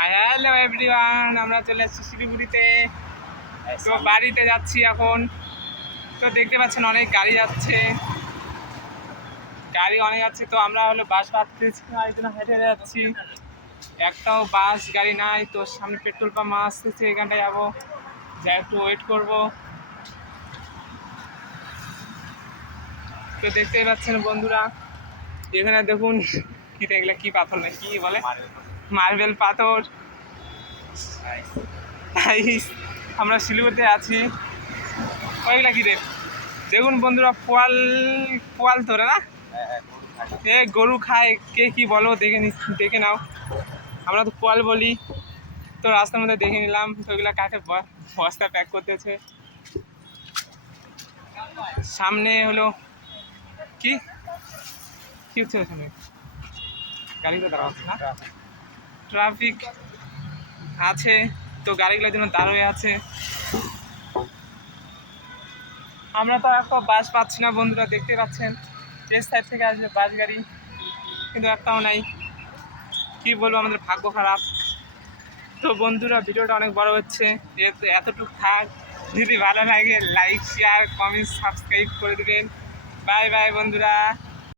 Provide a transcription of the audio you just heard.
Hello everyone, আমরা চলে এসেছি শিলিগুড়িতে। তো বাড়িতে যাচ্ছি এখন। তো দেখতে পাচ্ছেন অনেক গাড়ি যাচ্ছে, তো আমরা হলো বাস পাচ্ছি না, এই জন্য হেঁটে যাচ্ছি। একটাও বাস গাড়ি নাই। তো সামনে পেট্রোল পাম্প আসতেছে, এখানটায় যাবো, যা একটু ওয়েট করব। তো দেখতেই পাচ্ছেন বন্ধুরা, এখানে দেখুন কি দেখলে, কি পাথর না কি বলে, মার্বেল পাথর। আমরা শিলিগুড়িতে আছি। ওইগুলা কি রে দেখুন বন্ধুরা, পোয়াল পোয়াল ধরে না, এ গরু খায়, কে কি বলো দেখে নাও। আমরা তো পোয়াল বলি। তো রাস্তার মধ্যে দেখে নিলাম। তো ওইগুলা কাঠে বস্তা প্যাক করতেছে। সামনে হলো কি কি হচ্ছে ওখানে, গাড়িগুলো দাঁড়া হচ্ছে না, ট্রাফিক আছে। তো গাড়িগুলোর জন্য দাঁড় হয়ে আছে। আমরা তো একটা বাস পাচ্ছি না বন্ধুরা, দেখতে পাচ্ছেন এই সাইড থেকে আসবে বাস গাড়ি, কিন্তু একটাও নাই। কি বলবো, আমাদের ভাগ্য খারাপ। তো বন্ধুরা, ভিডিওটা অনেক বড় হচ্ছে, এতটুকু থাক। যদি ভালো লাগে লাইক শেয়ার কমেন্ট সাবস্ক্রাইব করে দেবেন। বাই বাই বন্ধুরা।